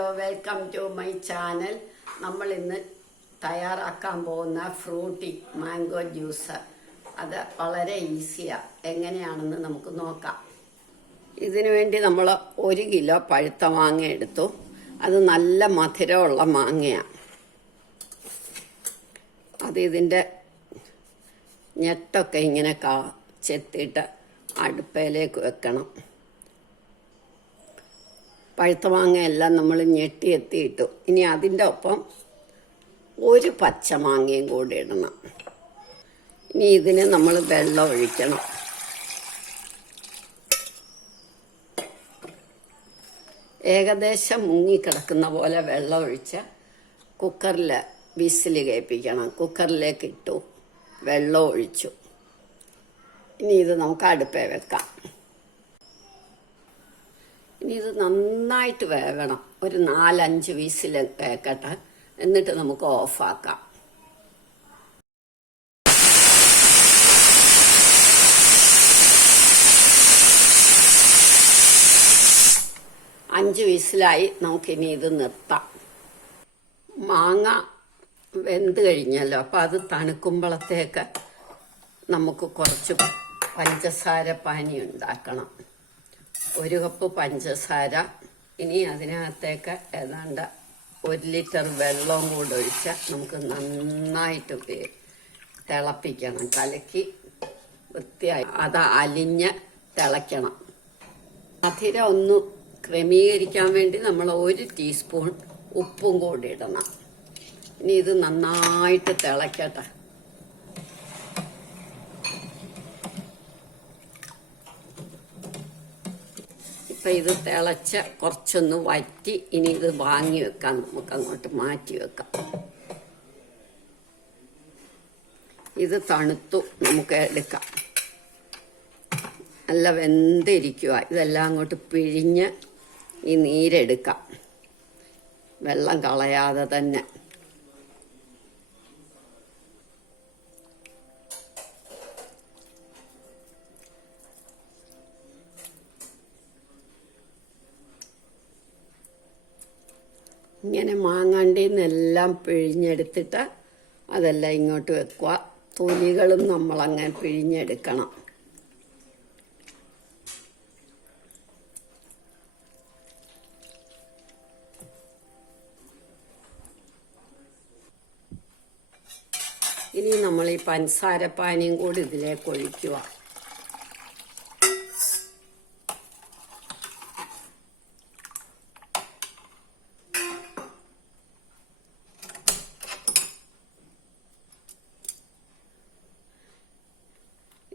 Hello, welcome to my channel. നമ്മൾ ഇന്ന് തയ്യാറാക്കാൻ പോകുന്ന ഫ്രൂട്ടി മാംഗോ ജ്യൂസ് അത് വളരെ ഈസിയാണ്. എങ്ങനെയാണെന്ന് നമുക്ക് നോക്കാം. ഇതിനു വേണ്ടി നമ്മൾ 1 കിലോ പഴുത്ത മാങ്ങ എടുത്തു. അത് നല്ല മധുരമുള്ള മാങ്ങയാണ്. അത് ഇതിൻ്റെ ഞെട്ടൊക്കെ ഇങ്ങനെ ചെത്തിയിട്ട് അടുപ്പയിലേക്ക് വെക്കണം. പഴുത്ത മാങ്ങയെല്ലാം നമ്മൾ ഞെട്ടി എത്തിയിട്ടു. ഇനി അതിൻ്റെ ഒപ്പം ഒരു പച്ചമാങ്ങയും കൂടി ഇടണം. ഇനി ഇതിന് നമ്മൾ വെള്ളം ഒഴിക്കണം. ഏകദേശം മുങ്ങിക്കിടക്കുന്ന പോലെ വെള്ളം ഒഴിച്ച് കുക്കറിൽ വിസിൽ കേൾപ്പിക്കണം. കുക്കറിലേക്ക് ഇട്ടു, വെള്ളം ഒഴിച്ചു. ഇനി ഇത് നമുക്ക് അടുപ്പേ വെക്കാം. ഇനി ഇത് നന്നായിട്ട് വേകണം. ഒരു 4-5 വിസിൽ വേക്കട്ടെ. എന്നിട്ട് നമുക്ക് ഓഫാക്കാം. അഞ്ച് വിസിലായി. നമുക്കിനി ഇത് നിർത്താം. മാങ്ങ വെന്ത് കഴിഞ്ഞല്ലോ. അപ്പം അത് തണുക്കുമ്പോഴത്തേക്ക് നമുക്ക് കുറച്ച് പഞ്ചസാര പാനി ഉണ്ടാക്കണം. 1 കപ്പ് പഞ്ചസാര. ഇനി അതിനകത്തേക്ക് ഏതാണ്ട് 1 ലിറ്റർ വെള്ളവും കൂടെ ഒഴിച്ച് നമുക്ക് നന്നായിട്ട് തിളപ്പിക്കണം. കലക്കി വൃത്തിയായി അത് അലിഞ്ഞ് തിളയ്ക്കണം. മധുരം ഒന്ന് ക്രമീകരിക്കാൻ വേണ്ടി നമ്മൾ 1 ടീസ്പൂൺ ഉപ്പും കൂടി ഇടണം. ഇനി ഇത് നന്നായിട്ട് തിളയ്ക്കട്ടെ. ഇപ്പം ഇത് തിളച്ച് കുറച്ചൊന്ന് വറ്റി. ഇനി ഇത് വാങ്ങി വെക്കാം. നമുക്ക് അങ്ങോട്ട് മാറ്റി വെക്കാം. ഇത് തണുത്തു, നമുക്ക് എടുക്കാം. നല്ല വെന്തിരിക്കുക. ഇതെല്ലാം അങ്ങോട്ട് പിഴിഞ്ഞ് ഈ നീരെടുക്കാം, വെള്ളം കളയാതെ തന്നെ. ഇങ്ങനെ മാങ്ങാണ്ടിൽ നിന്നെല്ലാം പിഴിഞ്ഞെടുത്തിട്ട് അതെല്ലാം ഇങ്ങോട്ട് വെക്കുക. തൊലികളും നമ്മളങ്ങനെ പിഴിഞ്ഞെടുക്കണം. ഇനി നമ്മൾ ഈ പഞ്ചസാര പാനിയും കൂടി ഇതിലേക്ക് ഒഴിക്കുക.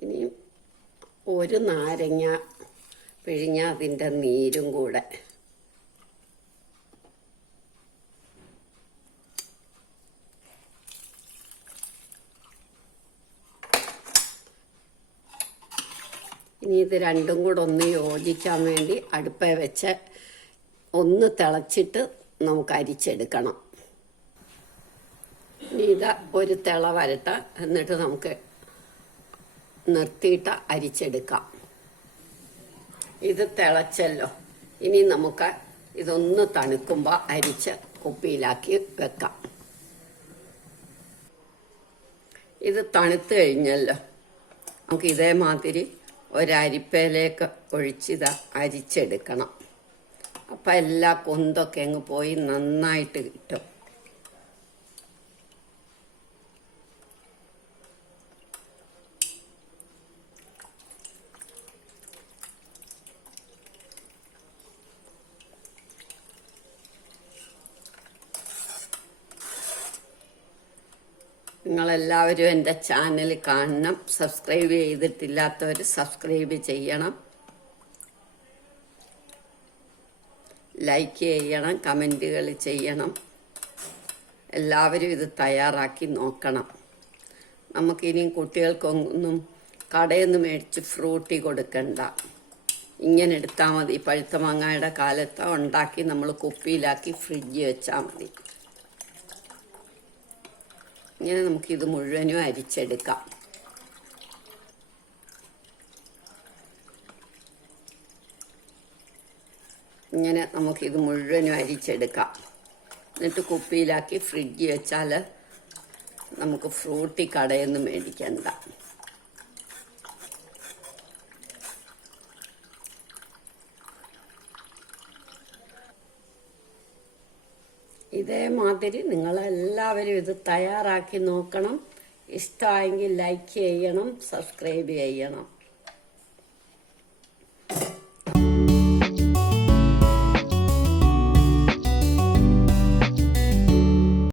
ഇനി 1 നാരങ്ങ പിഴിഞ്ഞ അതിൻ്റെ നീരും കൂടെ. ഇനി ഇത് രണ്ടും കൂടെ ഒന്ന് യോജിക്കാൻ വേണ്ടി അടുപ്പേ വെച്ച് ഒന്ന് തിളച്ചിട്ട് നമുക്ക് അരിച്ചെടുക്കണം. ഇനി ഇത് ഒരു തിള വരട്ടെ. എന്നിട്ട് നമുക്ക് നിർത്തിയിട്ട് അരിച്ചെടുക്കാം. ഇത് തിളച്ചല്ലോ. ഇനി നമുക്ക് ഇതൊന്ന് തണുക്കുമ്പോൾ അരിച്ച് കുപ്പിയിലാക്കി വെക്കാം. ഇത് തണുത്ത് കഴിഞ്ഞല്ലോ. നമുക്ക് ഇതേമാതിരി ഒരരിപ്പയിലേക്ക് ഒഴിച്ചിത് അരിച്ചെടുക്കണം. അപ്പം എല്ലാ കൊന്തൊക്കെ അങ്ങ് പോയി നന്നായിട്ട് കിട്ടും. നിങ്ങളെല്ലാവരും എൻ്റെ ചാനൽ കാണണം. സബ്സ്ക്രൈബ് ചെയ്തിട്ടില്ലാത്തവർ സബ്സ്ക്രൈബ് ചെയ്യണം, ലൈക്ക് ചെയ്യണം, കമൻറ്റുകൾ ചെയ്യണം. എല്ലാവരും ഇത് തയ്യാറാക്കി നോക്കണം. നമുക്കിനിയും കുട്ടികൾക്കൊന്നും കടയിൽ നിന്ന് മേടിച്ച് ഫ്രൂട്ടി കൊടുക്കണ്ട. ഇങ്ങനെ എടുത്താൽ മതി. പഴുത്ത മാങ്ങയുടെ കാലത്ത് ഉണ്ടാക്കി നമ്മൾ കുപ്പിയിലാക്കി ഫ്രിഡ്ജിൽ വെച്ചാൽ മതി. ഇങ്ങനെ നമുക്കിത് മുഴുവനും അരിച്ചെടുക്കാം. ഇങ്ങനെ നമുക്കിത് മുഴുവനും അരിച്ചെടുക്കാം. എന്നിട്ട് കുപ്പിയിലാക്കി ഫ്രിഡ്ജിൽ വെച്ചാൽ നമുക്ക് ഫ്രൂട്ടി കടയിൽ നിന്ന് മേടിക്കണ്ട. ഇതേമാതിരി നിങ്ങളെല്ലാവരും ഇത് തയ്യാറാക്കി നോക്കണം. ഇഷ്ടമായെങ്കിൽ ലൈക്ക് ചെയ്യണം, സബ്സ്ക്രൈബ് ചെയ്യണം.